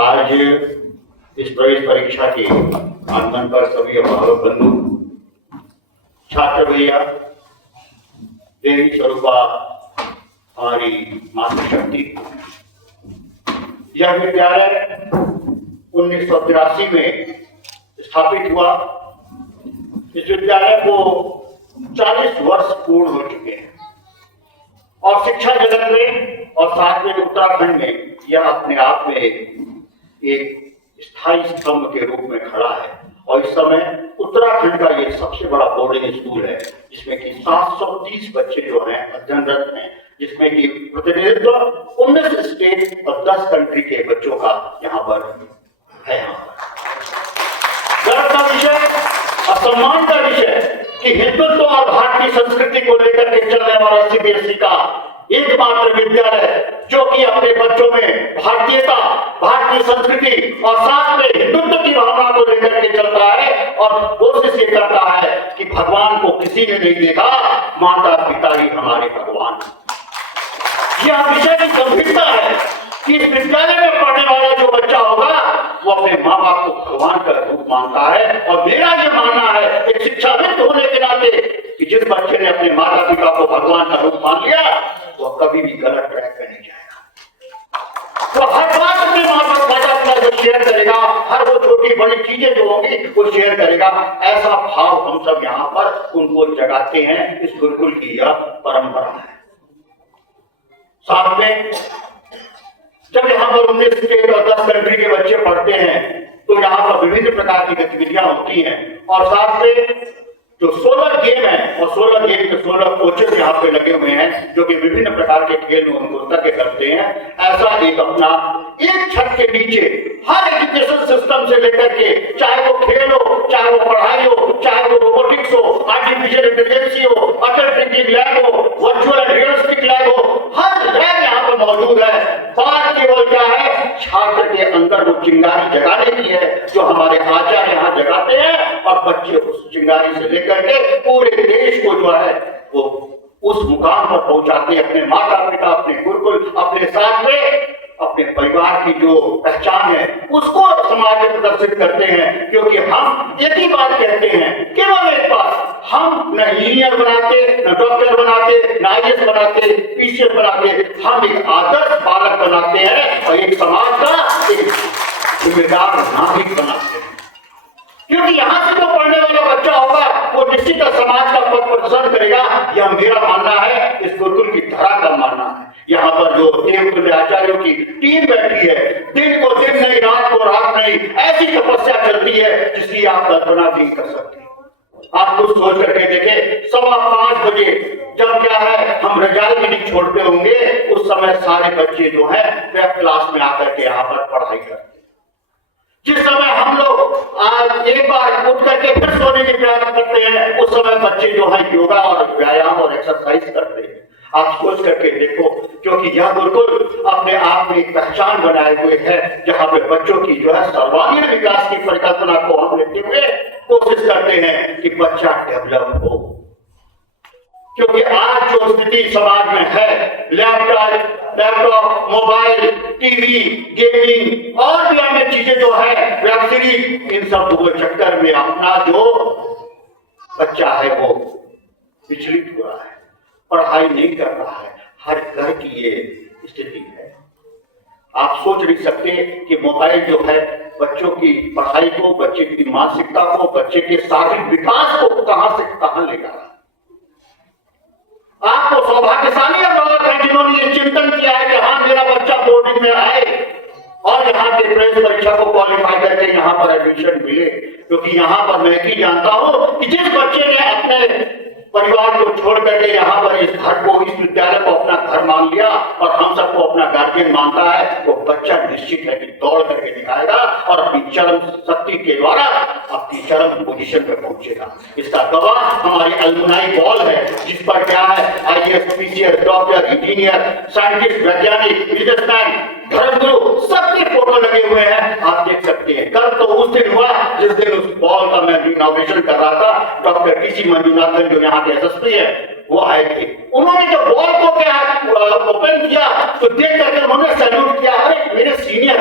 आज इस प्रवेश परीक्षा के आगमन पर सभी अभिभावक बंधु, छात्र भैया, देवी स्वरूपा हमारी मातृशक्ति, यह विद्यालय 1983 में स्थापित हुआ। इस विद्यालय को 40 वर्ष पूर्ण हो चुके हैं और शिक्षा जगत में और साथ में उत्तराखंड में यह अपने आप में एक स्थायी स्तंभ के रूप में खड़ा है। और इस समय उत्तराखंड का ये सबसे बड़ा बोर्डिंग स्कूल है, जिसमें कि 730 बच्चे जो हैं अध्ययनरत हैं, जिसमें कि प्रतिनिधित्व 19 स्टेट और 10 कंट्री के बच्चों का यहाँ पर है। गर्व का विषय और सम्मान का विषय कि हिंदुत्व और भारतीय संस्कृति को लेकर के चलने वाला सीबीएसई का एकमात्र विद्यालय जो कि अपने बच्चों में भारतीयता, भारतीय संस्कृति और साथ में हिंदुत्व की भावना को लेकर के चलता है और कोशिश ये करता है कि भगवान को किसी ने नहीं देखा, माता पिता ही हमारे भगवान। यह विषय की गंभीरता है कि इस विद्यालय में पढ़ने वाला जो बच्चा होगा वो अपने माँ बाप को भगवान का रूप मानता है। और मेरा ये मानना है एक शिक्षाविद होने के नाते कि जिस बच्चे ने अपने माता पिता को भगवान का रूप मान लिया वो कभी भी गलत ट्रैक पे नहीं जाएगा। वो हर बात अपने माता पिता जो शेयर करेगा, हर वो छोटी बड़ी चीजें जो होंगी वो शेयर करेगा। ऐसा भाव हम सब यहाँ पर उनको जगाते हैं। इस गुरुकुल की यह परंपरा है। साथ में जब यहाँ पर 19 स्टेट और 10 कंट्री के बच्चे पढ़ते हैं तो यहाँ पर विभिन्न प्रकार की गतिविधियां होती हैं और साथ में जो 16 गेम है और 16 गेम के 16 कोचेस यहाँ पे लगे हुए हैं जो कि विभिन्न प्रकार के खेल में उन्मुखता के करते हैं। ऐसा एक अपना एक छत के नीचे हर एजुकेशन सिस्टम से लेकर के, चाहे वो खेल हो, चाहे वो पढ़ाई हो, चाहे वो रोबोटिक्स हो, आर्टिफिशियल इंटेलिजेंस हो, अटल टिंकरिंग लैब हो, वर्चुअल एंड रियलिस्टिक लैब हो, हर लैब यहाँ पर मौजूद है। बात केवल क्या है, छात्र के अंदर वो चिंगारी जगाने की है जो हमारे आचार्य यहाँ जगाते हैं और बच्चे उस चिंगारी से लेकर के पूरे देश को जो है वो उस मुकाम पर पहुंचाते हैं। अपने माता पिता, अपने गुरुकुल, अपने साथ में अपने परिवार की जो पहचान है उसको समाज में प्रदर्शित करते हैं। क्योंकि हम एक ही बात कहते हैं, केवल एक बात, हम न इंजीनियर बनाते, न डॉक्टर बनाते, न आईएएस बनाते, पीसीएस बनाते, हम एक आदर्श बालक बनाते हैं और एक समाज का एक जिम्मेदार नागरिक बनाते हैं। क्योंकि यहाँ से जो पढ़ने वाला बच्चा होगा वो निश्चित समाज का पथ प्रदर्शन करेगा। यह मेरा मानना है, इस गुरुकुल की धरा का मानना है। यहाँ पर जो देवतुल्य आचार्यों की टीम बैठी है, दिन को दिन नहीं, रात को रात नहीं, ऐसी तपस्या चलती है जिसकी आप कल्पना भी कर सकते हैं। आप कुछ सोच करके देखें, 5:15 बजे जब क्या है हम रजाई भी नहीं छोड़ते होंगे, उस समय सारे बच्चे जो है वे क्लास में आकर के यहाँ पर पढ़ाई करते हैं। जिस समय हम लोग आज एक बार उठ करके फिर सोने की प्रयास करते हैं, उस समय बच्चे जो है योगा और व्यायाम और एक्सरसाइज करते हैं। आप सोच करके देखो, क्योंकि यह गुरुकुल अपने आप में एक पहचान बनाए हुए है जहां पे बच्चों की जो है सर्वांगीण विकास की परिकल्पना को हम लेते हुए कोशिश करते हैं कि बच्चा डेवलप हो। क्योंकि आज जो स्थिति समाज में है, लैपटॉप, मोबाइल, टीवी, गेमिंग और भी अन्य चीजें जो है, वेब सीरीज, इन सब के चक्कर में अपना जो बच्चा है वो विचलित हो रहा है, पढ़ाई नहीं कर रहा है। हर घर की ये स्थिति है। आप सोच नहीं सकते कि मोबाइल जो है बच्चों की पढ़ाई को, बच्चे की मानसिकता को, बच्चे के शारीरिक विकास को कहां से कहां ले जा रहा है। आपको सौभाग्यशाली अभिभावक हैं जिन्होंने ये चिंतन किया है कि हाँ मेरा बच्चा बोर्डिंग में आए और यहाँ के प्रवेश परीक्षा को क्वालिफाई करके यहाँ पर एडमिशन मिले। क्योंकि यहाँ पर मैं भी जानता हूँ कि जिस बच्चे ने अपने परिवार को छोड़ करके यहाँ पर इस घर को, इस विद्यालय को अपना घर मान लिया और हम सबको अपना गार्जियन मानता है, वो बच्चा निश्चित है कि दौड़ करके दिखाएगा और अपनी चरम शक्ति के द्वारा अपनी चरम पोजीशन पर पहुंचेगा। इसका गवाह हमारी अलमुनाई वॉल है, जिस पर क्या है IAS, PCS, doctor, engineer, scientist, वैज्ञानिक, बिजनेसमैन, धर्मगुरु सबके फोटो लगे हुए हैं। आप देख सकते हैं। कल तो उस दिन हुआ जिस दिन उस वॉल का मैं इनॉग्रेशन कर रहा था। डॉक्टर टीसी मंजुनाथन जो यहाँ के एसएसपी है वो आए थे। उन्होंने जब वॉल को क्या ओपन किया तो देख करके उन्होंने सैल्यूट किया। अरे मेरे सीनियर,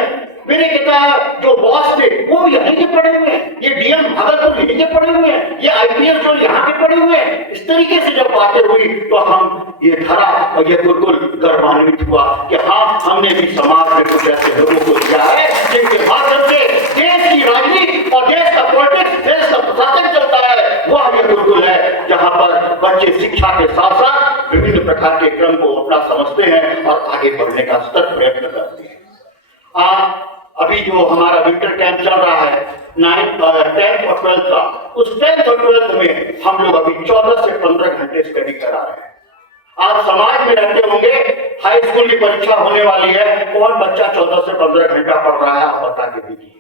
मेरे कहता जो बॉस थे वो यहीं के पड़े हुए हैं, ये डीएम भागलपुर यहीं के पड़े हुए हैं, ये आईपीएस जो यहाँ के पड़े हुए हैं। इस तरीके से जब बातें हुई तो हम ये धरा और ये बिल्कुल गर्वान्वित हुआ कि हाँ, हमने भी समाज में कुछ ऐसे लोगों को दिया है जिनके माध्यम से देश की राजनीति और देश का पॉलिटिक्स, देश का प्रशासन चलता है। वह ये बिल्कुल है जहाँ पर बच्चे शिक्षा के साथ साथ विभिन्न प्रकार के क्रम को अपना समझते हैं और आगे बढ़ने का सतत प्रयत्न करते हैं। अभी जो हमारा विंटर कैंप चल रहा है 9th और 10th और 12th का, उस 10th और 12th में हम लोग अभी 14 से 15 घंटे स्टडी करा रहे हैं। आप समाज में रहते होंगे, हाई स्कूल की परीक्षा होने वाली है, कौन बच्चा 14 से 15 घंटा पढ़ रहा है, आप बता के दीजिए।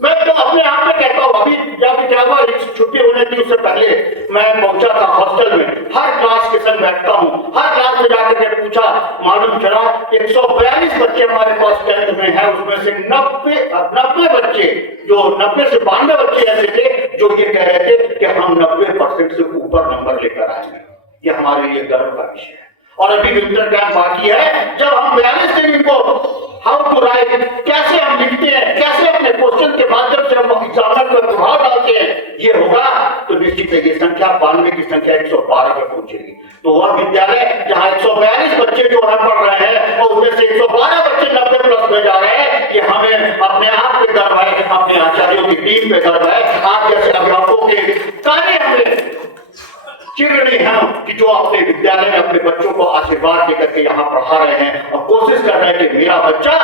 मैं तो अपने आप में कहता हूँ, अभी जब क्या हुआ, छुट्टी होने थी उससे पहले मैं पहुंचा था हॉस्टल में, हर क्लास के संग बैठता हूँ, हर क्लास में जाकर के पूछा, मालूम चला 142 बच्चे हमारे पास 10th में है, उसमें से 90 बच्चे, जो 90 से 92 बच्चे ऐसे थे जो ये कह रहे थे कि हम 90% से ऊपर नंबर लेकर आएंगे। ये हमारे लिए गर्व का विषय है। और अभी विंटर कैंप बाकी है, जब हम 42 दिन इनको हाउ टू राइट, कैसे हम लिखते हैं, कैसे अपने क्वेश्चन के माध्यम से हम एग्जामिनर पर प्रभाव डालते हैं, ये होगा तो निश्चित है ये संख्या 92 की संख्या 112 पर पहुंचेगी। तो वह विद्यालय जहां 142 बच्चे जो है पढ़ रहे हैं और उनमें से 112 बच्चे 90+ में जा रहे हैं, ये हमें अपने आप पे गर्व है, अपने आचार्यों की टीम पे गर्व है, आप जैसे अभिभावकों के कार्य हमें चिरणी है कि जो अपने विद्यालय में अपने बच्चों को आशीर्वाद देकर के यहाँ पढ़ा रहे हैं और कोशिश कर रहे हैं कि मेरा बच्चा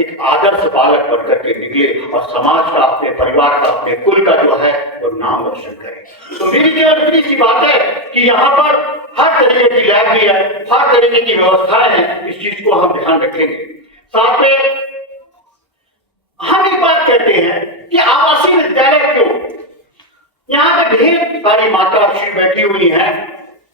एक आदर्श बालक बनकर के निकले और समाज का, अपने परिवार का, अपने कुल का जो है वो नाम रोशन करे। तो मेरी केवल इतनी सी बात है कि यहाँ पर हर तरीके की लैब भी है, हर तरीके की व्यवस्थाएं हैं, इस चीज को हम ध्यान रखेंगे। साथ में हम एक बात कहते हैं कि आवासीय विद्यालय क्यों, यहाँ पे ढेर सारी माता श्री बैठी हुई हैं,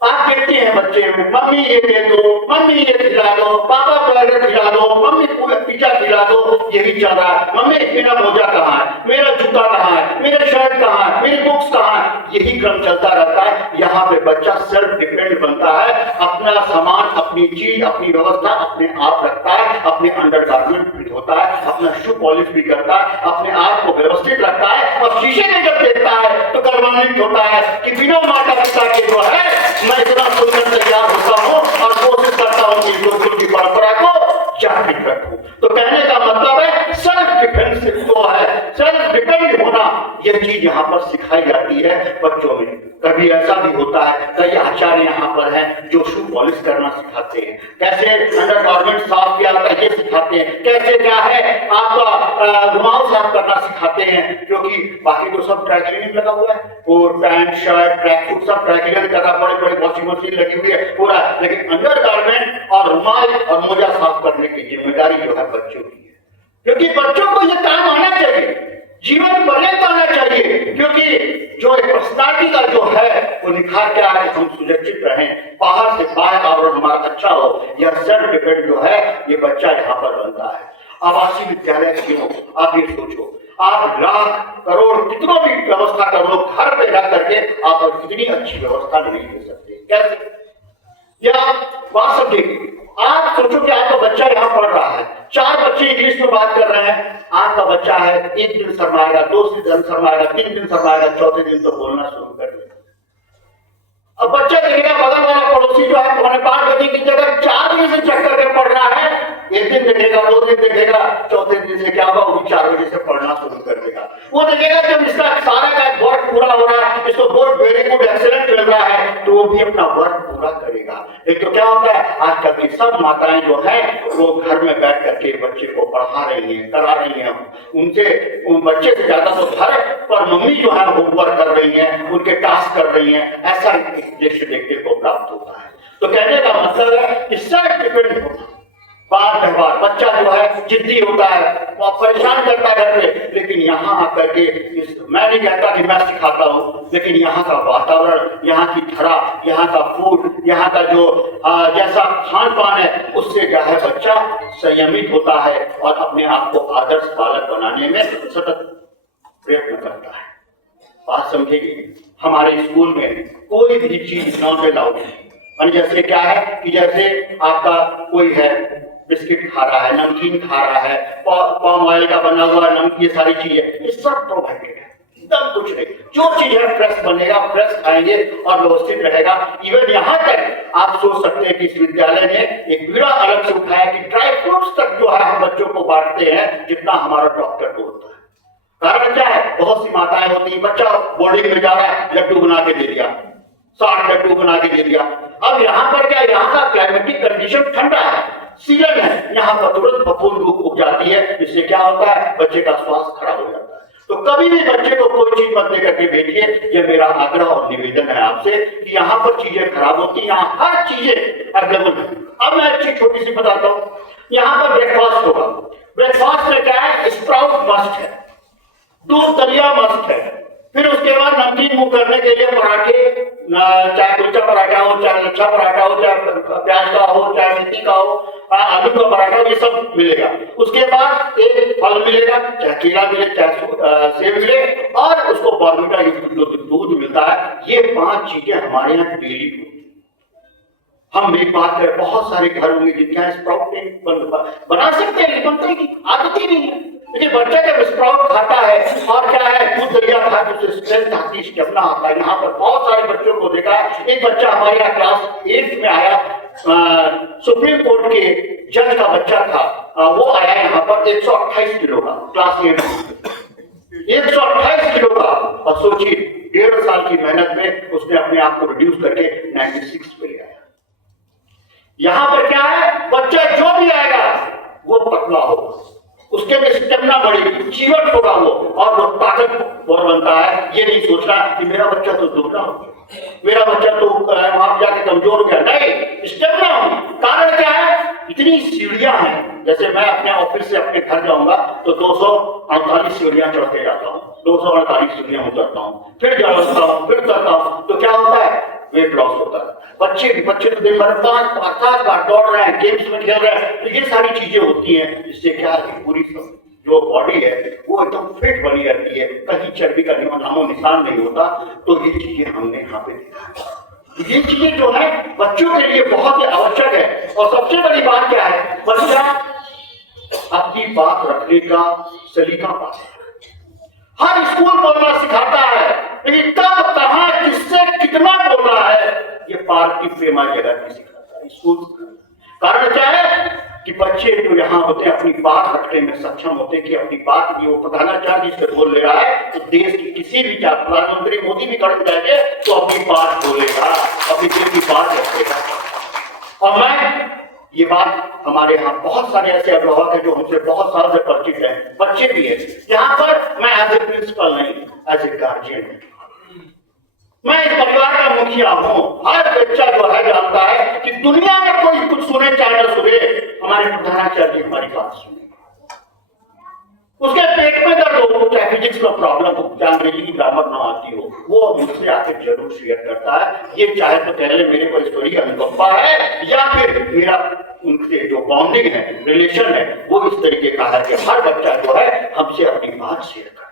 आप देखते हैं बच्चे में, मम्मी ये दे दो, मम्मी ये खिला दो, पापा बर्गर खिला दो, मम्मी पिज्जा खिला दो, यही चल रहा है। मम्मी मेरा मोजा कहाँ है, मेरा जूता कहाँ है, मेरे शर्ट कहाँ है, मेरी बुक्स कहाँ है, यही क्रम चलता रहता है। यहाँ पे बच्चा सेल्फ डिपेंड बनता है, अपना सामान, अपनी चीज, अपनी व्यवस्था अपने आप रखता है, अपने अंडर गारमेंट भी होता है, अपना शू पॉलिश भी करता है, अपने आप को व्यवस्थित रखता है और शीशे में जब देखता है तो गर्वान्वित होता है कि बिना माता पिता के जो है मैं इतना सुंदर तैयार होता हूँ और कोशिश करता हूँ कि गुरुकुल की परंपरा को जागृत रखूं। तो कहने का मतलब है सेल्फ डिफेंस जो है, सेल्फ डिपेंड होना, यह चीज यहाँ पर सिखाई जाती है बच्चों में। कभी ऐसा भी होता है, कई आचार्य यहाँ पर हैं जो शू पॉलिश करना सिखाते हैं, कैसे अंडर गारमेंट साफ किया जाता है ये सिखाते हैं, कैसे क्या है आपका रुमाल साफ करना सिखाते हैं, क्योंकि बाकी तो सब ड्राई क्लीनिंग लगा हुआ है, और पैंट शर्ट ट्रैक सूट सब ड्राई क्लीनिंग करना, बड़े बड़े वॉशिंग मशीन लगी हुई है पूरा, लेकिन अंडर गारमेंट और रुमाल और मोजा साफ करने की जिम्मेदारी जो है बच्चों की है, क्योंकि बच्चों को ये काम आना चाहिए, जीवन पर्यंत आना चाहिए, क्योंकि जो एक पर्सनालिटी का जो है वो निखार क्या है, हम सुरक्षित रहें, बाहर से बाहर आवरण हमारा अच्छा हो, यह सेल्फ डिपेंड जो है ये बच्चा यहाँ पर बनता है। आवासीय विद्यालय क्यों, आप ये सोचो, आप लाख करोड़ कितनों भी व्यवस्था करो, घर पे रह करके आप कितनी अच्छी व्यवस्था नहीं दे सकते, कैसे, या बात समझेंगे। आप सोचो कि आपका बच्चा यहाँ पढ़ रहा है, 4 बच्चे इंग्लिश में बात कर रहे हैं, आपका बच्चा है 1 दिन शर्माएगा, 2 दिन शर्माएगा, 3 दिन शर्माएगा, चौथे दिन तो बोलना शुरू कर देगा। अब बच्चा देखेगा बगल वाला पड़ोसी जो है 5:45 बजे की जगह 4 बजे से चेक करके पढ़ रहा है, 1 दिन देखेगा, 2 दिन देखेगा, चौथे दिन से क्या होगा, वो भी 4 बजे से पढ़ना शुरू कर देगा। वो देखेगा जब इसका सारा का वर्क पूरा हो रहा है, इसको बोर्ड वेरी गुड एक्सीलेंट मिल रहा है, तो वो भी अपना वर्क पूरा करेगा। एक तो क्या होता है, आजकल की सब माताएं जो है वो घर में बैठ करके बच्चे को पढ़ा रही हैं, करा रही हैं, उन बच्चे से ज्यादा तो घर पर मम्मी जो है होमवर्क कर रही हैं, उनके टास्क कर रही हैं, ऐसा दृश्य देखने को प्राप्त होता है। तो कहने का मतलब है कि सेल्फ डिपेंड होना, बार व्यवहार, बच्चा जो है जिद्दी होता है, वो परेशान करता है घर में, लेकिन यहाँ आकर के मैं नहीं कहता कि मैं सिखाता हूँ, लेकिन यहाँ का वातावरण, यहाँ की धरा, यहाँ का फूड, यहाँ का जो जैसा खान पान है, उससे क्या है बच्चा संयमित होता है और अपने आप को आदर्श बालक बनाने में सतत प्रयत्न करता है। बात समझेगी, हमारे स्कूल में कोई भी चीज नॉन अलाउड नहीं, जैसे क्या है कि जैसे आपका कोई है बिस्किट खा रहा है, नमकीन खा रहा है, पाम ऑयल का बना हुआ नमकीन, ये सारी चीजें, ये सब प्रोवाइडेड है, एकदम कुछ नहीं। जो चीज है फ्रेश बनेगा, फ्रेश खाएंगे और व्यवस्थित रहेगा। इवन यहाँ तक आप सोच सकते हैं कि इस विद्यालय ने एक बीड़ा अलग से उठाया कि ड्राई फ्रूट्स तक जो है हम बच्चों को बांटते हैं जितना हमारा डॉक्टर को होता है। कारण क्या है, बहुत सी माताएं होती है, बच्चा बोर्डिंग में जा रहा है, लड्डू बना के दे दिया, 60 लड्डू बना के दे दिया। अब यहाँ पर क्या, यहाँ का क्लाइमेटिक कंडीशन ठंडा है, सीजन है, यहाँ पर तुरंत फफूंद उग जाती है, जिससे क्या होता है, बच्चे का स्वास्थ्य खराब हो जाता है। तो कभी भी बच्चे को कोई चीज मत दे करके भेजिए, ये मेरा आग्रह और निवेदन है आपसे कि यहाँ पर चीजें खराब होती है, यहाँ हर चीजें अवेलेबल है। अब मैं एक चीज छोटी सी बताता हूँ, यहाँ पर ब्रेकफास्ट होगा, ब्रेकफास्ट में क्या है, स्प्राउट मस्ट है, दूध दलिया मस्ट है, फिर उसके बाद नमकीन मुंह करने के लिए पराठे, चाहे कुलचा पराठा हो, चाहे लच्छा पराठा हो, चाहे प्याज का हो, चाहे मेथी का हो, आलू का पराठा, ये सब मिलेगा। उसके बाद एक फल मिलेगा, चाहे केला मिले, चाहे सेब मिले, और उसको बॉर्नविटा युक्त दूध मिलता है। ये 5 चीजें हमारे यहाँ डेली होती है। हम एक बात करें, बहुत सारे घर होंगे जिनके यहाँ स्प्राउट बना सकते हैं, बनते ही आदत ही नहीं है। लेकिन बच्चा जब स्प्राउट खाता है और क्या है, दूध दलिया खा के उसे स्ट्रेंथ आती है, स्टेमिना आता है। यहाँ पर बहुत सारे बच्चों को देखा है, एक बच्चा हमारे यहाँ क्लास 8 में आया, सुप्रीम कोर्ट के जज का बच्चा था, वो आया यहाँ पर 128 किलो का, क्लास 8 में 128 किलो का, और सोचिए 1.5 साल की मेहनत में उसने अपने आप को रिड्यूस करके 96 पे ले आया। यहाँ पर क्या है, बच्चा जो भी आएगा वो पतला होगा, उसके में स्टेमिना बढ़ेगी, जीवन होगा वो, और वो ताकतवर बनता है। ये नहीं सोचना कि मेरा बच्चा तो दुबला हो गया, मेरा बच्चा तो वहां जाके कमजोर हो गया, नहीं, स्टेमिना होगी। कारण क्या है, इतनी सीढ़ियां हैं, जैसे मैं अपने ऑफिस से अपने घर जाऊंगा तो 248 सीढ़ियां चढ़ के जाता हूँ, 248 सीढ़ियां उतरता हूँ, फिर जाता हूँ, फिर उतरता हूँ, तो क्या होता है, वेट लॉस होता है। बच्चे तो दिन भर 5-7 बार दौड़ रहे हैं, गेम्स में खेल रहे हैं, तो ये सारी चीजें होती हैं, जिससे क्या है, पूरी जो बॉडी है वो एकदम फिट बनी रहती है, कहीं चर्बी का नामो निशान नहीं होता। तो ये चीजें हमने यहाँ पे देखा, ये चीजें जो है बच्चों के लिए बहुत ही आवश्यक है। और सबसे बड़ी बात क्या है, बच्चा अपनी बात रखने का सलीका पाता है। हर स्कूल बोलना सिखाता है, लेकिन कब कहां किससे कितना बोल रहा है, ये पार्क की प्रेमा जगह नहीं सिखाता है, स्कूल। कारण क्या है कि बच्चे जो यहाँ होते हैं अपनी बात रखने में सक्षम होते हैं, कि अपनी बात भी वो प्रधानाचार्य जिससे बोल ले रहा है, तो देश की किसी भी प्रधानमंत्री मोदी भी खड़े जाएंगे तो अपनी बात बोलेगा, अपनी दिल की बात रखेगा। और मैं ये बात, हमारे यहाँ बहुत सारे ऐसे अभिभावक हैं जो हमसे बहुत साल से परिचित हैं, बच्चे भी हैं, यहाँ पर मैं एज ए प्रिंसिपल नहीं, एज ए गार्जियन, मैं इस परिवार का मुखिया हूँ। हर बच्चा जो है जानता है कि दुनिया में कोई कुछ सुने चाहे न सुने, हमारे प्रधानाचार्य हमारी बात सुने। उसके पेट में दर्द हो, चाहे फिजिक्स में प्रॉब्लम हो, चाहे अंग्रेजी की ग्रामर ना आती हो, वो मुझसे आकर जरूर शेयर करता है। ये चाहे तो पहले मेरे को स्टोरी अनुकंपा है, या फिर मेरा उनसे जो बॉन्डिंग है, रिलेशन है, वो इस तरीके का है कि हर बच्चा जो है हमसे अपनी बात शेयर करता है।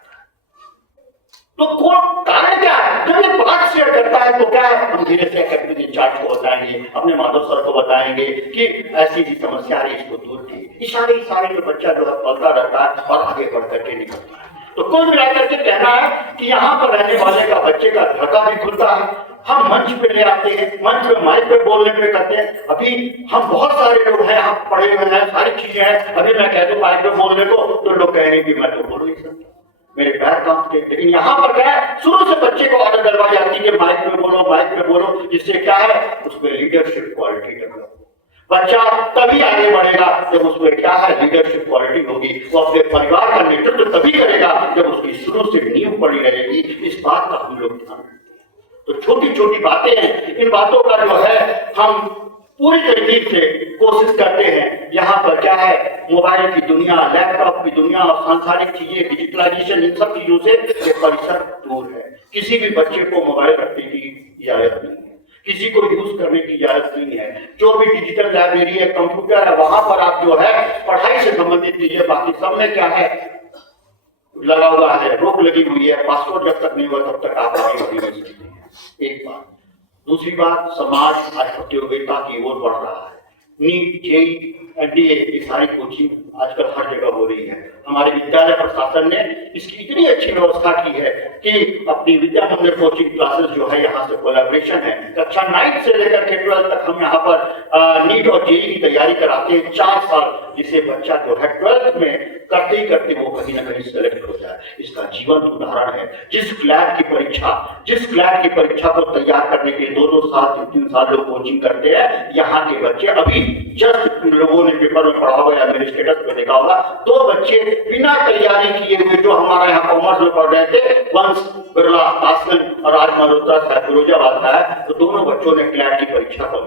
तो कौन कारण क्या है, जब ये बात शेयर करता है तो क्या है, हम धीरे से एकेडमिक इंचार्ज को बताएंगे, अपने माधव सर को बताएंगे कि ऐसी भी समस्या है, इसको दूर की। इशारे में बच्चा जो है पलता रहता है और आगे बढ़ करके निकलता है। तो कुल मिलाकर के कहना है कि यहाँ पर रहने वाले का बच्चे का धड़का भी खुलता है। हम मंच पे ले आते हैं, मंच पे माइक पे बोलने पे करते हैं। अभी हम बहुत सारे लोग हैं, यहाँ पढ़े हुए हैं, सारी चीजें हैं, अभी मैं कह दूं माइक पे बोलने को तो लोग कहेंगे कि मैं तो बोल नहीं सकता, मेरे पैर कांपते। लेकिन यहाँ पर क्या है, शुरू से बच्चे को आदत डलवाई जाती है, माइक पे बोलो, जिससे क्या है, उसमें लीडरशिप क्वालिटी डेवलप। बच्चा तभी आगे बढ़ेगा जब उसमें क्या है, लीडरशिप क्वालिटी होगी। वो अपने परिवार का नेतृत्व तभी करेगा जब उसकी शुरू से नींव पड़ी रहेगी। इस बात का हम लोग ध्यान रखते हैं। तो छोटी छोटी बातें हैं, इन बातों का जो है हम पूरी तरीके से कोशिश करते हैं। यहाँ पर क्या है, मोबाइल की दुनिया, लैपटॉप की दुनिया और सांसारिक चीजें, डिजिटलाइजेशन, इन सब चीजों से ये परिसर दूर है। किसी भी बच्चे को मोबाइल रखने की इजाजत नहीं है, किसी को यूज करने की इजाजत नहीं है। जो भी डिजिटल लाइब्रेरी है, कंप्यूटर है, वहां पर आप जो है पढ़ाई से संबंधित चीजें, बाकी सब में क्या है लगा हुआ है, रोक लगी हुई है। पासपोर्ट जब तक नहीं हुआ तब तक आप आगे बढ़ नहीं सकते हैं। एक बात। दूसरी बात, समाज आज प्रतियोगिता की ओर बढ़ रहा है। नीट, जेईई, एनडीए, ये सारी कोचिंग आजकल हर जगह हो रही है। हमारे विद्यालय प्रशासन ने इसकी इतनी अच्छी व्यवस्था की है कि अपनी विद्या मंदिर कोचिंग क्लासेस जो है यहाँ से कोलैबोरेशन है। कक्षा 9 से लेकर के 12 तक हम यहाँ पर नीट और जेईई की तैयारी कराते हैं 4 साल, जिसे बच्चा जो है 12th में करते ही करते वो कहीं ना कहीं सेलेक्ट हो जाए। इसका जीवंत उदाहरण है। जिस क्लैट की परीक्षा को तैयार करने के लिए 2-2 साल 3-3 साल लोग कोचिंग करते हैं, यहाँ के बच्चे अभी जस्ट लोगों ने पेपर में पढ़ा होगा या मेरे स्टेटस पे देखा होगा, 2 बच्चे बिना तैयारी किए हुए जो हमारे यहाँ कॉमर्स में पढ़ रहे थे, वंश बिरला हासन और आज मल्होत्रा साहब फिरोजाबाद का है, तो दोनों बच्चों ने क्लैट की परीक्षा को।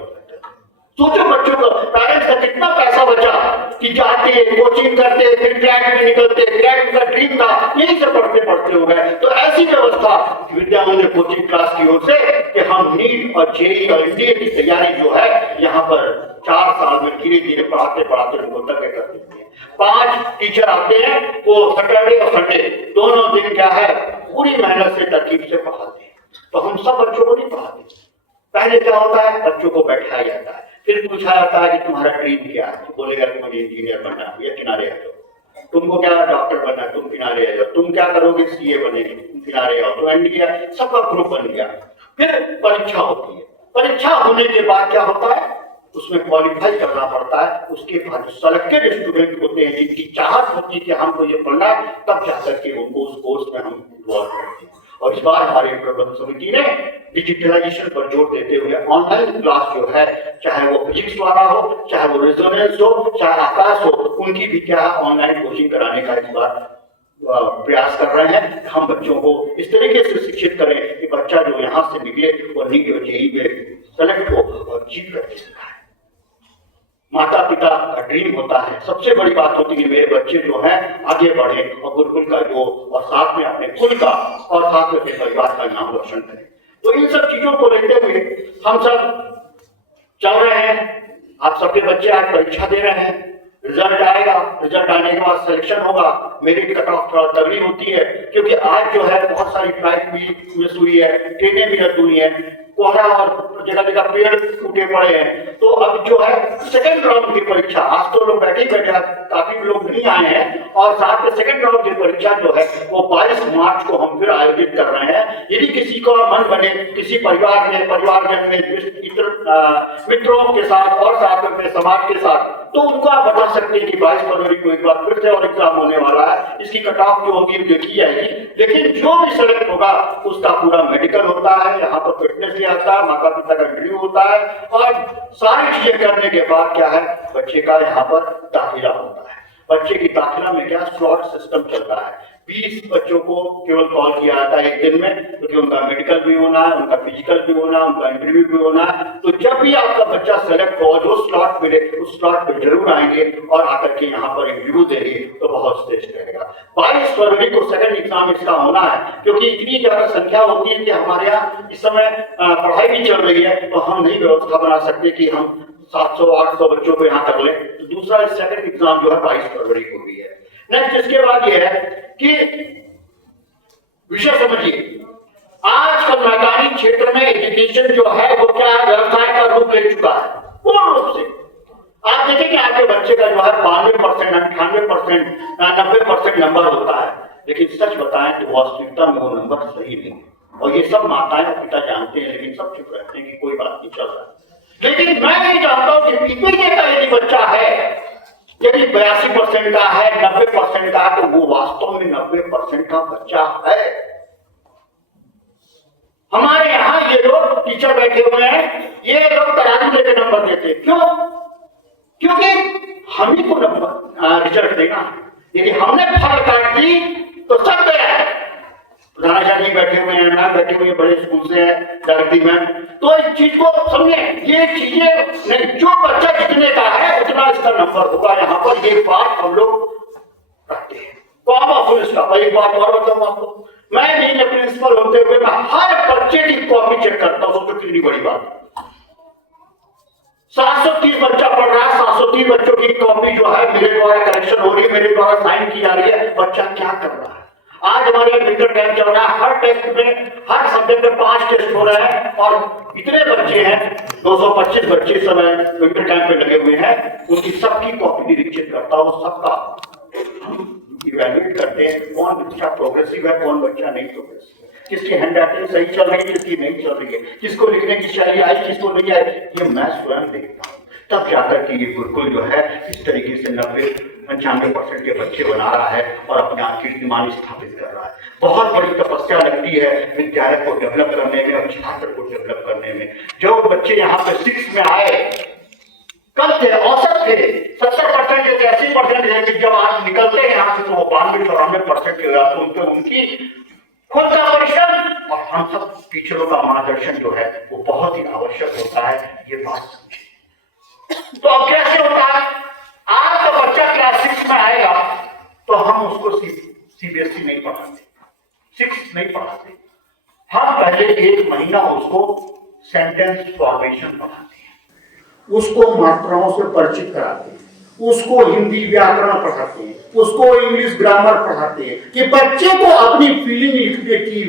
सोचो बच्चों को, पेरेंट्स का कितना पैसा बचा कि जाते कोचिंग करते फिर क्लैट में निकलते, क्लैट का ड्रीम था, यही से पढ़ते पढ़ते हो गए। तो ऐसी व्यवस्था विद्या मंदिर कोचिंग क्लास की ओर से कि हम नीट और जेईई और एनडीए की तैयारी जो है यहाँ पर 4 साल में धीरे धीरे पढ़ाते पढ़ाते उनको तक कर देते हैं। 5 टीचर आते हैं, वो सैटरडे और संडे दोनों दिन क्या है पूरी मेहनत से तरकीब से पढ़ाते हैं। तो हम सब बच्चों को नहीं पढ़ाते। पहले क्या होता है, बच्चों को बैठाया जाता है, फिर पूछा जाता है कि तुम्हारा ड्रीम क्या है, बोलेगा कि मुझे इंजीनियर बनना है, या किनारे आ जाओ। तुमको क्या डॉक्टर बनना है, तुम किनारे आ जाओ। तुम क्या करोगे, सीए बनेंगे, तुम किनारे आओ। तो एनडीए सबका ग्रुप बन गया। फिर परीक्षा होती है। परीक्षा होने के बाद क्या होता है, उसमें क्वालिफाई करना पड़ता है। उसके बाद सेलेक्टेड स्टूडेंट होते हैं जिनकी चाहत होती है कि हमको ये पढ़ना है, तब जाकर के उनको उस कोर्स में हम इन्वॉल्व करते हैं। और इस बार हमारे प्रबंधन समिति ने डिजिटलाइजेशन पर जोर देते हुए ऑनलाइन क्लास जो है, चाहे वो फिजिक्स वाला हो, चाहे वो रेजोनेंस हो, चाहे आकाश हो, उनकी भी क्या है ऑनलाइन कोचिंग कराने का इस बार प्रयास कर रहे हैं। हम बच्चों को इस तरीके से शिक्षित करें कि बच्चा जो यहाँ से निकले वो नीट और जेईई में सेलेक्ट हो और जीत करके दिखाए। माता पिता का ड्रीम होता है, सबसे बड़ी बात होती है कि मेरे बच्चे जो हैं आगे बढ़े और गुरुकुल का जो और साथ में अपने कुल का और साथ में अपने परिवार का नाम रोशन करें। तो इन सब चीजों को लेते हुए हम सब चल रहे हैं। आप सबके बच्चे आज परीक्षा दे रहे हैं, रिजल्ट आएगा, रिजल्ट आने के बाद सिलेक्शन होगा। मेरिट कट ऑफ थोड़ा तगड़ी होती है क्योंकि आज जो है बहुत सारी फ्लाइट भी मिस हुई है, ट्रेनें भी रद्द हुई है, कोहरा और जगह जगह पेड़ टूटे पड़े हैं। तो अब जो है सेकंड राउंड की परीक्षा, आज तो लोग बैठे काफी लोग नहीं आए हैं, और साथ में सेकंड राउंड की परीक्षा जो है वो 22 मार्च को हम फिर आयोजित कर रहे हैं। यदि किसी को मन बने, किसी परिवार में मित्रों के साथ और साथ में अपने समाज के साथ, तो उनको आप बता सकते हैं कि 22 फरवरी को एक बार फिर से और एग्जाम होने वाला है। इसकी कट ऑफ जो होगी देखी जाएगी, लेकिन जो भी सेलेक्ट होगा उसका पूरा मेडिकल होता है, यहाँ पर फिटनेस भी आता है, माता पिता का इंटरव्यू होता है, और सारी चीजें करने के बाद क्या है बच्चे का यहाँ पर दाखिला होता है। बच्चे की दाखिला में क्या स्लॉट सिस्टम चल रहा है। 20 बच्चों को केवल कॉल किया जाता है एक दिन में, क्योंकि उनका मेडिकल भी होना है, उनका फिजिकल भी होना है, उनका इंटरव्यू भी होना है। तो जब भी आपका बच्चा सेलेक्ट हो, जो स्लॉट मिले उस स्लॉट पे जरूर आएंगे और आकर के यहाँ पर इंटरव्यू देंगे, तो बहुत श्रेष्ठ रहेगा। 22 फरवरी को सेकंड एग्जाम इसका होना है, क्योंकि इतनी ज्यादा संख्या होती है कि हमारे यहाँ इस समय पढ़ाई भी चल रही है, तो हम नहीं व्यवस्था बना सकते कि हम 700-800 बच्चों को यहाँ कर ले। तो दूसरा सेकंड एग्जाम जो है 22 फरवरी को भी है। नेक्स्ट इसके बाद ये है कि विषय समझिए, आजकल मैदानी क्षेत्र में एजुकेशन जो है वो क्या है, व्यवसाय का रूप ले चुका है पूर्ण रूप से। आप देखें कि आपके बच्चे का जो है 92%, 98%, 90% नंबर होता है, लेकिन सच बताएं तो वास्तविकता में वो नंबर सही नहीं है। और ये सब माताएं और पिता जानते हैं, लेकिन सब चुप रहते हैं कि कोई बात नहीं चल रहा। लेकिन मैं नहीं जानता हूं कि पीपीए का यदि बच्चा है, यदि 82% का है, 90% का है, तो वो वास्तव में 90% का बच्चा है। हमारे यहाँ ये लोग टीचर बैठे हुए हैं, ये लोग तराजू लेकर नंबर देते हैं। क्यों? क्योंकि हम ही को नंबर रिजल्ट देना है। यदि हमने फल काट दी तो सब गया है। प्रधानाचार्य बैठे हुए हैं, मैम बैठे हुए बड़े स्कूल से है, डायरेक्टरी मैम। तो इस चीज को समझे, ये चीजें नहीं, जो बच्चा जितने का है उतना इसका नंबर होगा। यहाँ पर ये बात हम लोग रखते हैं। कॉमा पुलिस का एक बात और बताऊं आपको, मैं भी प्रिंसिपल होते हुए मैं हर बच्चे की कॉपी चेक करता हूं। सोचो कितनी बड़ी बात। 730 बच्चा पढ़ रहा है, 730 बच्चों की कॉपी जो है मेरे द्वारा करेक्शन हो रही है, मेरे द्वारा साइन की जा रही है। बच्चा क्या कर रहा है? आज हमारे विंटर कैंप चल रहा है, हर टेस्ट में हर सब्जेक्ट में 5 टेस्ट हो रहे हैं और इतने बच्चे हैं, 225 बच्चे इस समय विंटर कैंप में लगे हुए हैं। उनकी सबकी कॉपी निरीक्षित करता हूँ, सबका इवैल्यूएट करते हैं कौन बच्चा प्रोग्रेसिव है, कौन बच्चा नहीं प्रोग्रेसिव है, किसकी हैंड राइटिंग सही चल रही है, किसकी नहीं चल रही है, किसको लिखने की शैली आई, किसको नहीं आई, ये मैं स्वयं देखता हूँ। तब जाकर के ये गुरुकुल जो है इस तरीके से 90-95% के बच्चे बना रहा है और अपना कीर्तिमान स्थापित कर रहा है। बहुत बड़ी तपस्या लगती है विद्यालय को डेवलप करने में और छात्र को डेवलप करने में। जो बच्चे यहाँ पे 6 में आए, कल थे, औसत थे 70% के 80% है कि जब आज निकलते हैं यहाँ से तो वो 92-94% के हो जाते, उनकी खुद का परिश्रम और हम सब टीचरों का मार्गदर्शन जो है वो बहुत ही आवश्यक होता है, ये बात समझिए। तो अब कैसे होता है, आपका बच्चा क्लास 6 में आएगा तो हम उसको सीबीएसई नहीं पढ़ाते, 6 नहीं पढ़ाते, हम पहले 1 महीना उसको सेंटेंस फॉर्मेशन पढ़ाते हैं, उसको मात्राओं से परिचित कराते हैं, उसको हिंदी व्याकरण पढ़ाते हैं, उसको इंग्लिश ग्रामर पढ़ाते हैं कि बच्चे को अपनी फीलिंग लिखने की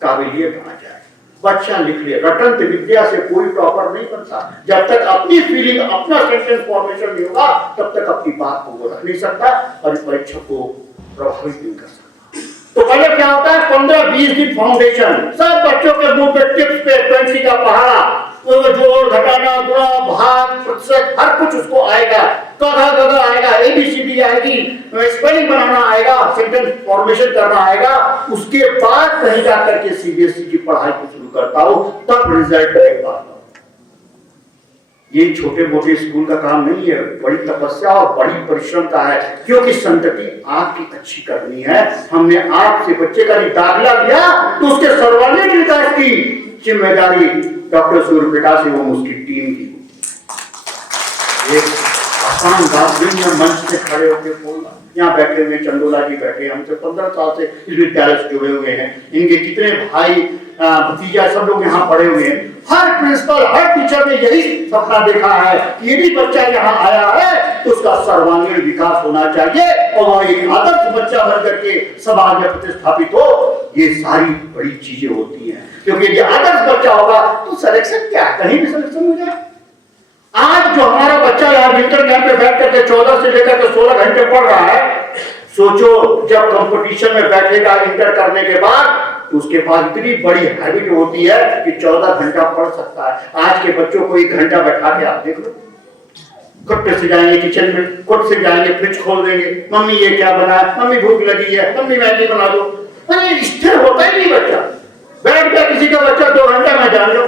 काबिलियत आ जाए। बच्चा लिख ले, रटंत विद्या से कोई टॉपर नहीं बनता। जब तक अपनी फीलिंग, अपना सेंटेंस फॉर्मेशन नहीं होगा तब तक अपनी बात को वो रख नहीं सकता और परीक्षा को प्रभावित नहीं कर सकता। तो पहले क्या होता है, 15-20 दिन फाउंडेशन, सब बच्चों के मुंह पे टिप्स पे पेंसिल का पहाड़ा, जोड़ घटाना, गुणा भाग प्रतिशत हर कुछ उसको आएगा, कदा गदा आएगा, ABCD आएगी, स्पेलिंग बनाना आएगा, सेंटेंस फॉर्मेशन करना आएगा। उसके बाद कहीं जाकर के सीबीएसई की पढ़ाई को शुरू करता हूं, तब रिजल्ट आएगा। ये छोटे मोटे स्कूल का काम नहीं है, बड़ी तपस्या और बड़ी परिश्रम का है, क्योंकि संतति आपकी अच्छी करनी है। हमने आपसे बच्चे का दाखिला लिया तो उसके सर्वांगीण विकास की जिम्मेदारी डॉक्टर सूर्य प्रकाश एवं उसकी टीम की। एक आसान बात नहीं है मंच से खड़े होकर बोलना। यहाँ बैठे हुए चंदोला जी बैठे, हमसे 15 साल से इस विद्यालय से जुड़े हुए हैं, इनके कितने भाई भतीजा सब लोग यहाँ पढ़े हुए हैं। हर प्रिंसिपल, हर टीचर ने यही सपना देखा है कि यदि बच्चा यहाँ आया है तो उसका सर्वांगीण विकास होना चाहिए और वह एक आदर्श बच्चा बन करके समाज में प्रतिष्ठापित हो। ये सारी बड़ी चीजें होती हैं, क्योंकि यदि आदर्श बच्चा होगा तो सिलेक्शन क्या, कहीं भी सिलेक्शन हो जाए। आज जो हमारा बच्चा यहाँ विंटर कैंप में बैठ करके 14 से लेकर के 16 घंटे पढ़ रहा है, सोचो जब कंपटीशन में बैठेगा इंटर करने के बाद तो उसके पास इतनी बड़ी हैबिट होती है कि 14 घंटा पढ़ सकता है। आज के बच्चों को 1 घंटा बैठा के आप देख लो, खुद से जाएंगे किचन में, खुद से जाएंगे फ्रिज खोल देंगे, मम्मी ये क्या बना है, मम्मी भूख लगी है, मम्मी मैगी बना दो। अरे स्थिर होता ही नहीं बच्चा। बैठ गया किसी का बच्चा 2 घंटे में जान लो,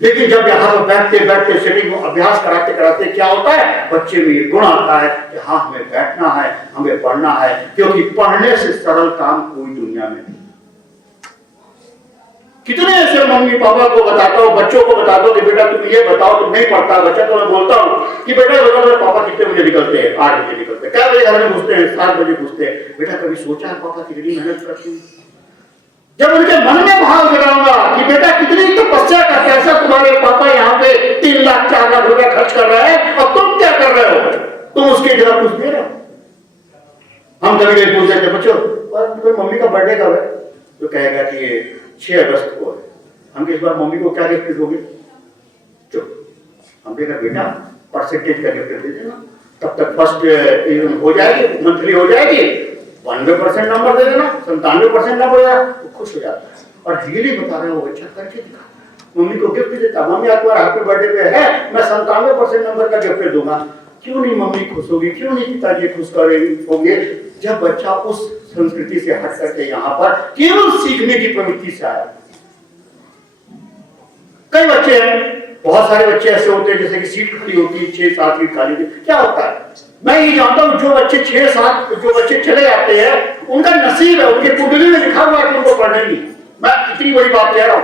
लेकिन जब यहाँ पर बैठते बैठते सेटिंग अभ्यास कराते कराते क्या होता है, बच्चे में ये गुण आता है कि हाँ हमें बैठना है, हमें पढ़ना है, क्योंकि पढ़ने से सरल काम कोई दुनिया में नहीं। कितने ऐसे मम्मी पापा को बताता हूँ, बच्चों को बताता हूँ कि बेटा तुम ये बताओ, तुम नहीं पढ़ता बच्चा, तो मैं बोलता हूँ कि बेटा बताओ मेरे पापा कितने बजे निकलते हैं, 8 बजे निकलते हैं, क्या बजे घर में घुसते हैं, 7 बजे घुसते हैं। बेटा कभी सोचा है पापा कितनी मेहनत करते हैं? जब उनके मन में भाव जगाऊंगा कि बेटा कितनी तपस्या का पैसा तुम्हारे पापा यहाँ पे 3 लाख 4 लाख रुपया खर्च कर रहे हैं और तुम क्या कर रहे हो, तुम उसके जगह कुछ दे रहे हो। हम कभी पूछ सकते बच्चों और मम्मी का बर्थडे कब है, तो कहेगा कि ये 6 अगस्त को है। हम इस बार मम्मी को क्या गिफ्ट दोगे, चुप। हम कहेगा बेटा परसेंटेज का गिफ्ट दे देना, तब तक फर्स्ट हो जाएगी, मंथली हो जाएगी, 92% नंबर दे देना, 97% नंबर हो जाए तो खुश हो जाता है। और रियली बता रहे हो अच्छा करके दिखा, मम्मी को गिफ्ट देता, मम्मी आज तुम्हारा हैप्पी बर्थडे पे है, मैं 97% नंबर का गिफ्ट दूंगा। क्यों नहीं मम्मी खुश होगी, क्यों नहीं पिताजी खुश होंगे? जब बच्चा उस संस्कृति से हट करके यहाँ पर केवल सीखने की प्रवृत्ति से आया। कई बच्चे हैं, बहुत सारे बच्चे ऐसे होते हैं जैसे कि सीट खाली होती है, 6-7 सीट खाली होती है। क्या होता है मैं ये जानता हूं, जो बच्चे 6-7 जो बच्चे चले जाते हैं उनका नसीब है, उनके कुंडली में लिखा हुआ है कि उनको पढ़ना नहीं। मैं इतनी बड़ी बात कह रहा हूं,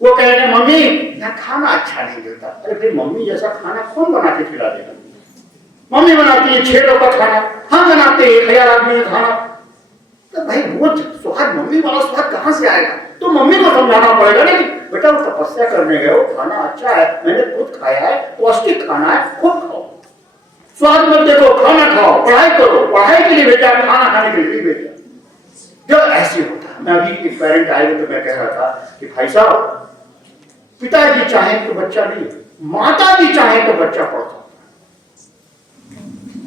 वो कह रहे मम्मी यहाँ खाना अच्छा नहीं मिलता। अरे फिर मम्मी जैसा खाना कौन बना के खिला देगा? मम्मी बनाती है 6 लोग का खाना, हम बनाते हैं 1000 आदमी का खाना। तो भाई वो स्वाद, मम्मी वाला स्वाद कहां से आएगा? तो मम्मी को समझाना पड़ेगा ना कि बेटा वो तपस्या करने गए हो, खाना अच्छा है, मैंने खुद खाया है, पौष्टिक खाना है, खुद खाओ, स्वाद मत देखो, खाना खाओ, पढ़ाई करो, पढ़ाई के लिए भेजा, खाना खाने के लिए भेजा। जो ऐसे होता है। मैं अभी एक पेरेंट आए तो मैं कह रहा था कि भाई साहब, पिताजी चाहे तो बच्चा नहीं, माता भी चाहे तो बच्चा पढ़ सकता है।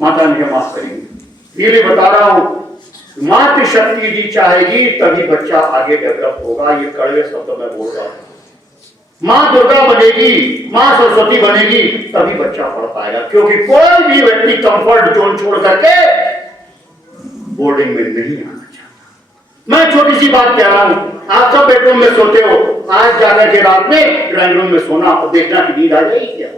माता मुझे माफ करेंगे, ये बता रहा हूं, मातृशक्ति यदि चाहेगी तभी बच्चा आगे डेवलप होगा। ये कड़वे शब्द में बोल रहा हूं। मां दुर्गा बनेगी, मां सरस्वती बनेगी तभी बच्चा पढ़ पाएगा, क्योंकि कोई भी व्यक्ति कंफर्ट जोन छोड़ करके बोर्डिंग में नहीं आना चाहता। मैं छोटी सी बात कह रहा हूं, आप सब बेडरूम में सोते हो, आज जाकर के रात में ड्राइंग रूम में सोना और देखना कि नींद आ जाएगी क्या?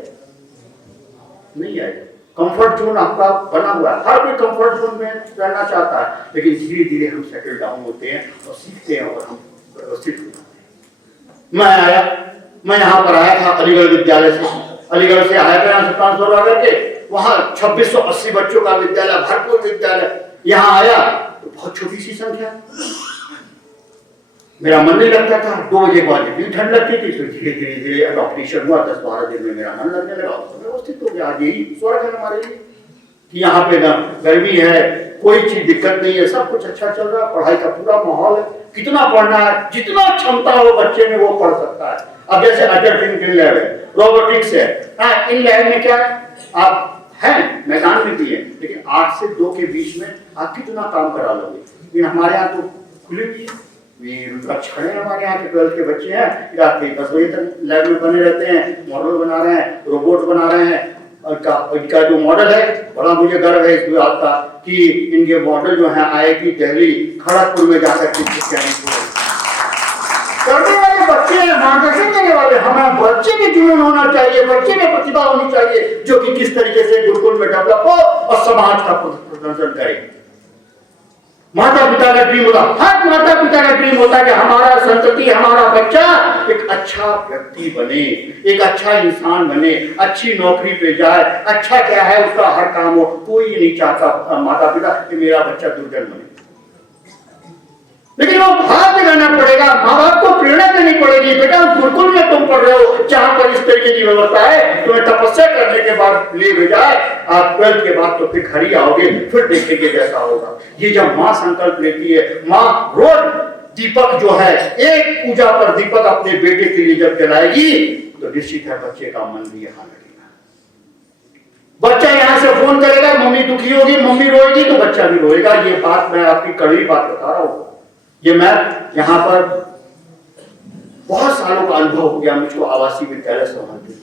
नहीं आएगी। कंफर्ट जोन आपका बना हुआ है, हर कोई कंफर्ट जोन में रहना चाहता है, लेकिन धीरे धीरे हम सेटल डाउन होते हैं और सीखते हैं और हम व्यवस्थित हो जाते हैं। मैं यहाँ पर आया था अलीगढ़ विद्यालय से, अलीगढ़ से आया था, यहाँ से ट्रांसफर आ करके वहां 2680 बच्चों का विद्यालय, भरपूर विद्यालय। यहाँ आया तो बहुत छोटी सी संख्या, मेरा मन नहीं लगता था। 2 बजे के बाद इतनी ठंड लगती थी, फिर धीरे धीरे धीरे अडॉप्टेशन हुआ, 10-12 दिन में मेरा मन लगने लगा, व्यवस्थित हो गया। आज यही स्वर्ग है हमारे लिए कि यहाँ पे ना गर्मी है, कोई चीज दिक्कत नहीं है, सब कुछ अच्छा चल रहा है, पढ़ाई का पूरा माहौल है। कितना पढ़ना है, जितना क्षमता हो बच्चे में वो पढ़ सकता है। अब जैसे अटल टिंकरिंग लैब है, रोबोटिक्स है, हाँ, इन लैब में क्या है, आप हैं मैदान में भी है, लेकिन 8 से 2 के बीच में आप कितना काम करा लोगे। लेकिन हमारे यहाँ तो खुली भी है, खड़े हमारे यहाँ के 12th के बच्चे हैं, रात के 10 बजे तक लैब में बने रहते हैं, मॉडल बना रहे हैं, रोबोट बना रहे हैं। और इनका जो मॉडल है, बड़ा मुझे गर्व है इस बात का कि इनके मॉडल जो है IIT दिल्ली खड़गपुर में जाकर करने वाले बच्चे हैं, मार्गदर्शन करने वाले। हमारे बच्चे में जुनून होना चाहिए, बच्चे में प्रतिभा होनी चाहिए, जो कि किस तरीके से गुरुकुल में डेवलप हो और समाज का प्रदर्शन करे। माता पिता का ड्रीम होता, हर माता पिता का ड्रीम होता है कि हमारा संतति, हमारा बच्चा एक अच्छा व्यक्ति बने, एक अच्छा इंसान बने, अच्छी नौकरी पे जाए, अच्छा क्या है उसका हर काम हो। कोई नहीं चाहता माता पिता कि मेरा बच्चा दुर्जन बने, लेकिन वो भाग रहना पड़ेगा। माँ बाप को प्रेरणा देनी पड़ेगी, बेटा उस गुरुकुल में तुम पढ़ रहे हो जहां पर इस तरीके की व्यवस्था है, तुम्हें तपस्या करने के बाद ले भेजा है, आप 12th के बाद तो फिर घर ही आओगे, फिर देखेंगे कैसा होगा। ये जब माँ संकल्प लेती है, माँ रोज दीपक जो है, एक पूजा पर दीपक अपने बेटे के लिए जब जलाएगी तो निश्चित है बच्चे का मन भी यहाँ लगेगा। बच्चा यहाँ से फोन करेगा, मम्मी दुखी होगी, मम्मी रोएगी तो बच्चा भी रोएगा। ये बात मैं आपकी कड़वी बात बता रहा हूँ। ये मैं यहाँ पर बहुत सालों का अनुभव हो गया मुझको आवासीय विद्यालय संभालते।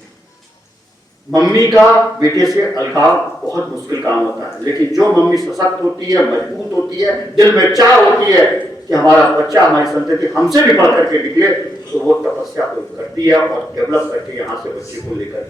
मम्मी का बेटे से अलगाव बहुत मुश्किल काम होता है, लेकिन जो मम्मी सशक्त होती है, मजबूत होती है, दिल में चाह होती है कि हमारा बच्चा, हमारी संतति हमसे भी बढ़ करके निकले, तो वो तपस्या करती है और डेवलप करके यहाँ से बच्चे को लेकर